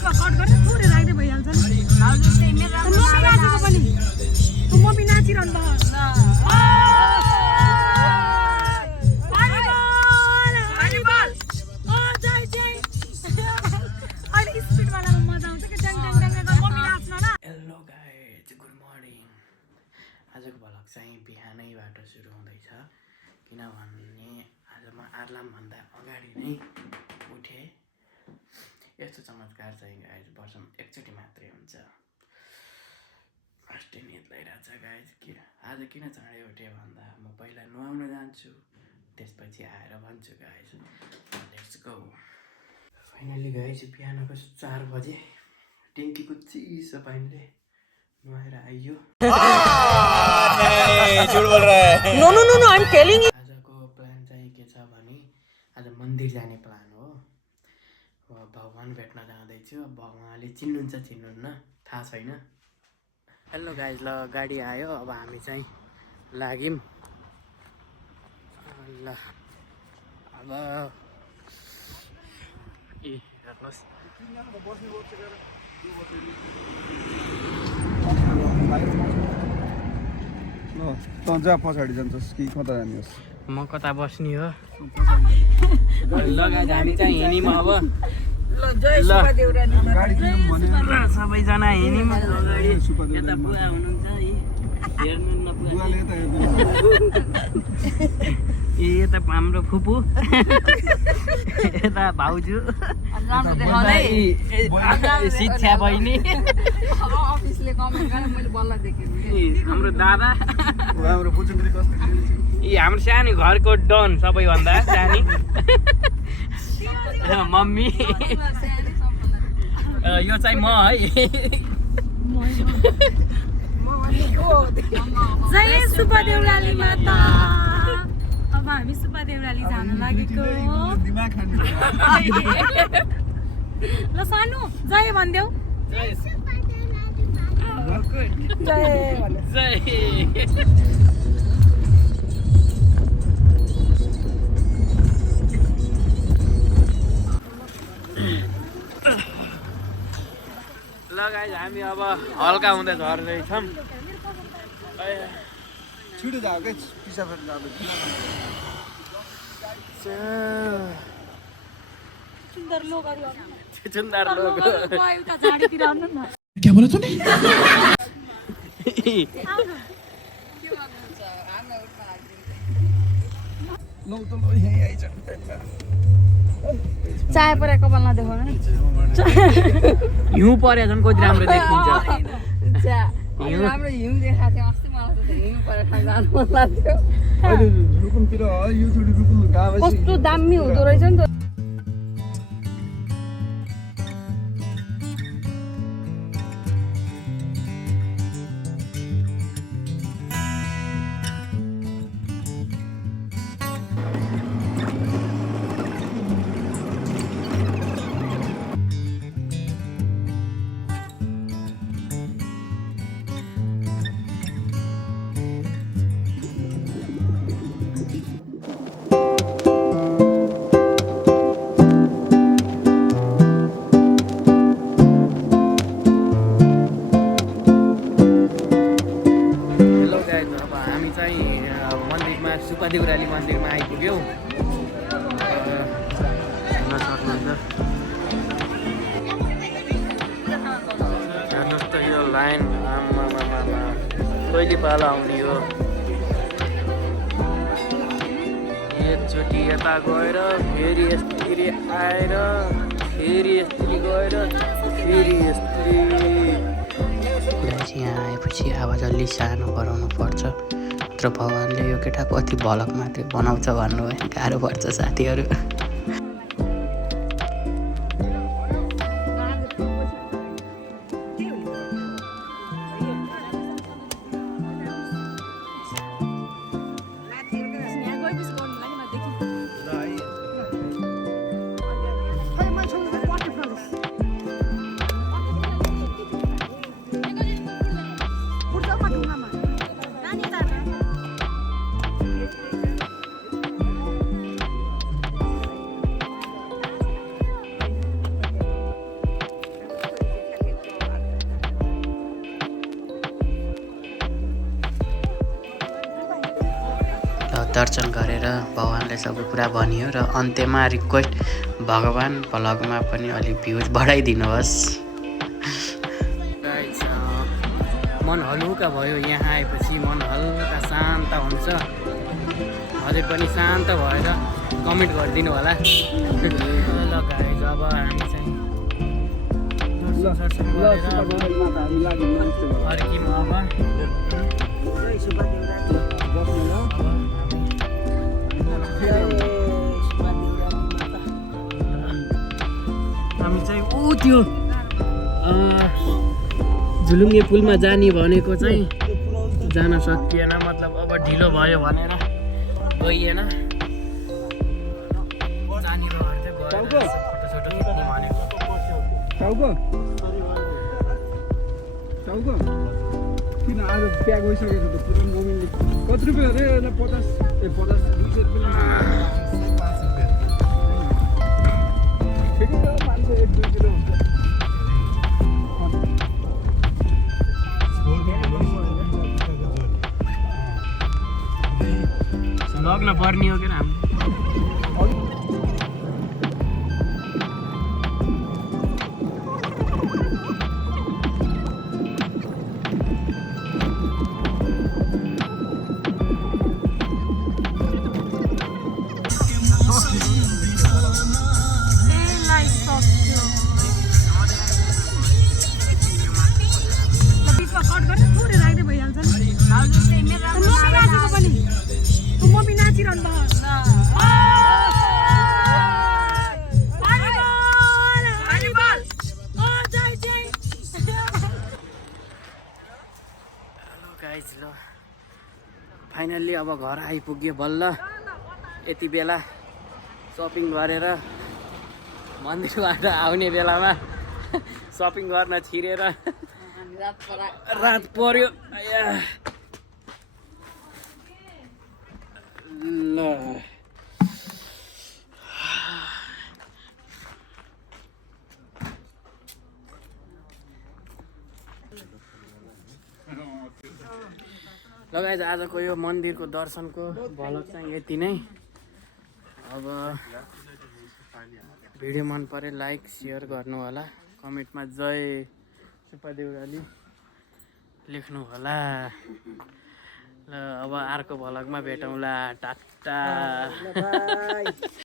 यसमा कट गरेर थोरै राख्दै भइहाल्छ नि नाचेको पनि म पनि नाचिरहनु भयो आजको भ्लग चाहिँ बिहानैबाट सुरु हुँदैछ किनभने आज म अलार्मभन्दा अगाडि नै उठेँ। यस्तो चमत्कार चाहिँ गाइज वर्षमा एकचोटि मात्रै हुन्छ। फर्स्ट डे निद लगाइरहेछ गाइज। आज किन चाँडै उठेँ भन्दा म पहिला नुहाउन जान्छु, त्यसपछि आएर भन्छु guys let's go. Finally guys बिहानको 4 बजे टेङ्कीको चिसो पानीले नुहाएर आइयो। आजको प्लान चाहिँ के छ भने आज मन्दिर जाने प्लान हो। भगवान् भेट्न जाँदैछु। भगवान्ले चिन्नुहुन्छ चिन्नुहुन्न थाहा छैन। हेलो गाइज, ल गाडी आयो, अब हामी चाहिँ लाग्यौँ। ल अब हेर्नुहोस् जा पछाडि जान्छस् कि कता जानुहोस्? म कता बस्ने हो। ल गाइज हामी चाहिँ हिँड्यौँ अब। सबैजना हिँड्यौँ अगाडि। यता बुवा हुनुहुन्छ हेर्नु न ए यता हाम्रो फुपू यता भाउजू शिक्षा बहिनी हाम्रो दादा हाम्रो सानो घरको डन सबैभन्दा सानी मम्मी यो चाहिँ म है। जय सुब्बा देउराली माता। अब हामी सुब्बा देउराली जान लागेको हो। ल सानो जय भन्देऊ। ल गाइज हामी अब हल्का हुँदै झर्दैछौँ। छिटो जाऊ के पिसा फेर्न जाँदैछ। सुन्दर लोगहरु सुन्दर लोग एउटा झाडीतिर आउनु न। क्या बोला तूने? लो त लो यही आइज। चाय परे कपालमा देखाउनु न। हिउँ परे झन् कति राम्रो देखिन्छ। राम्रो हिउँ देखाएको थियो अस्ति। मलाई त हिउँ परे खान जानु मन लाग्थ्यो। अहिले रुकुमतिर यो जोडी रुकुम गावै कस्तो दामी हुँदो रहेछ नि त। सुब्बा देउराली मन्दिरमा आइपुग्यौँ। हेर्नुहोस् त यो लाइन कहिले पाला आउने हो। एकचोटि यता गएर फेरि यसरी आएर फेरि यसरी गएर फेरि यसरी। यहाँ आएपछि आवाज अलि सानो गराउनु पर्छ। तर भगवान्ले यो केटा कति भलक मात्रै बनाउँछ भन्नुभयो। गाह्रो पर्छ साथीहरू। दर्शन गरेर भगवान्ले सबै कुरा भनियो र अन्त्यमा रिक्वेस्ट भगवान् भ्लगमा पनि अलिक भ्युज बढाइदिनुहोस्। मन हलुका भयो, यहाँ आएपछि मन हल्का शान्त हुन्छ। हजुर पनि शान्त भएर कमेन्ट गरिदिनु होला। ल गाइज अब हामी चाहिँ दर्शन गरेर फर्कियौँ। अब हामी चाहिँ ऊ त्यो झुलुङ्गे पुलमा जाने भनेको चाहिँ जान सकिएन, मतलब अब ढिलो भयो भनेर गइएन। जाने फोटो खिच्ने भनेको। टाउको किन आज प्याक भइसकेको त पुरै मम्मीले कति रुपियाँ अरे? 50 50 200 रुपियाँ ठिकै हो, 500 1-2 किलो हुन्छ। लग्न पर्ने हो कि हामी ल फाइनल्ली अब घर आइपुग्यो बल्ल। यति बेला सपिङ गरेर मन्दिरबाट आउने बेलामा सपिङ गर्न छिरेर रात पर्यो। ल गाइज आजको यो मन्दिरको दर्शनको भ्लग चाहिँ यति नै। अब भिडियो मन परे लाइक सेयर गर्नु होला, कमेन्टमा जय सुब्बा देउराली लेख्नु होला। ल अब अर्को भ्लगमा भेटौँला, टाटा।